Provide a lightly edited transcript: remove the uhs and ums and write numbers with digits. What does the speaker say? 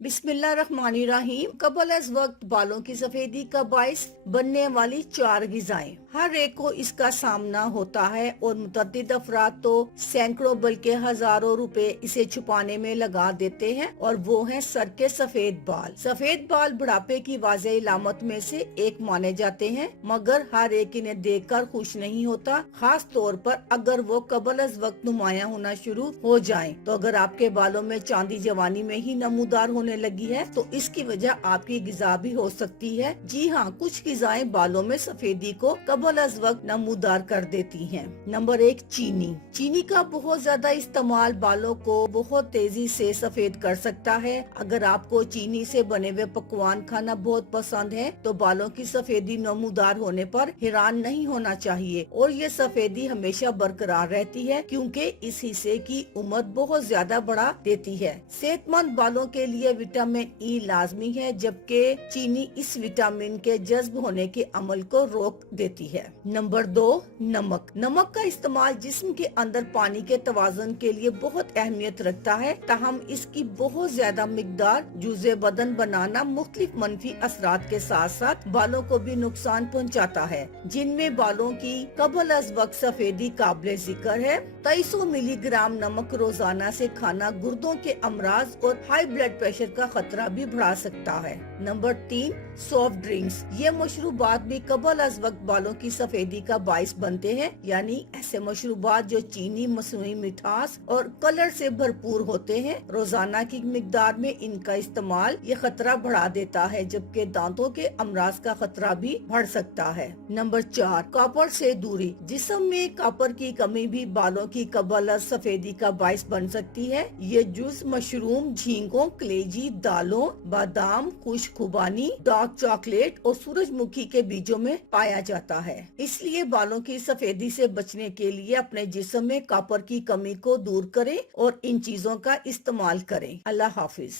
बिस्मिल्लाहिर्रहमानिर्रहीम। कबल अज वक्त बालों की सफेदी का बाइस बनने वाली 4 ग़िज़ाएं। हर एक को इसका सामना होता है और मुतअद्दिद अफराद तो सैकड़ों बल्कि हजारों रुपए इसे छुपाने में लगा देते हैं, और वो है सर के सफेद बाल। सफेद बाल बुढ़ापे की वाज़ेह इलामत में से एक माने जाते हैं, मगर हर एक इन्हें देखकर खुश नहीं होता, खास तौर पर अगर वो कबल अज वक्त नुमाया होना शुरू हो जाएं। तो अगर आपके बालों में चांदी जवानी में ही नमूदार होने लगी है तो इसकी वजह आपकी ग़िज़ा भी हो सकती है। जी हाँ, कुछ ग़िज़ाएं बालों में सफेदी को कबल अज वक्त नमूदार कर देती हैं। नंबर 1, चीनी। चीनी का बहुत ज्यादा इस्तेमाल बालों को बहुत तेजी से सफेद कर सकता है। अगर आपको चीनी से बने हुए पकवान खाना बहुत पसंद है तो बालों की सफेदी नमूदार होने पर हैरान नहीं होना चाहिए, और ये सफेदी हमेशा बरकरार रहती है क्योंकि इस हिस्से की उम्र बहुत ज्यादा बढ़ा देती है। सेहतमंद बालों के लिए विटामिन ई लाजमी है, जबकि चीनी इस विटामिन के जज्ब होने के अमल को रोक देती है। नंबर 2, नमक। नमक का इस्तेमाल जिस्म के अंदर पानी के तवाज़ुन के लिए बहुत अहमियत रखता है, ताहम इसकी बहुत ज्यादा मिकदार जुज़े बदन बनाना मुख्तलिफ मनफी असरात के साथ साथ बालों को भी नुकसान पहुंचाता है, जिनमें बालों की कबल अज वक्त सफेदी काबिल जिक्र है। 250 मिलीग्राम नमक रोजाना से खाना गुर्दों के अमराज और हाई ब्लड प्रेशर का खतरा भी बढ़ा सकता है। Number 3, soft drinks. ये मशरूबात भी कबल अज वक्त बालों की सफेदी का बाइस बनते हैं, यानी ऐसे मशरूबात जो चीनी, मसनूई मिठास और कलर से भरपूर होते हैं। रोजाना की मिकदार में इनका इस्तेमाल ये खतरा बढ़ा देता है, जबकि दांतों के अमराज का खतरा भी बढ़ सकता है। नंबर 4, कॉपर से दूरी। जिस्म में कॉपर की कमी भी बालों की कबल अज सफेदी का बाइस बन सकती है। ये जूस मशरूम, झींगों, कलेजी, दालों, बादाम, खुश खुबानी, डार्क चॉकलेट और सूरजमुखी के बीजों में पाया जाता है। इसलिए बालों की सफेदी से बचने के लिए अपने जिस्म में कॉपर की कमी को दूर करें और इन चीजों का इस्तेमाल करें। अल्लाह हाफिज।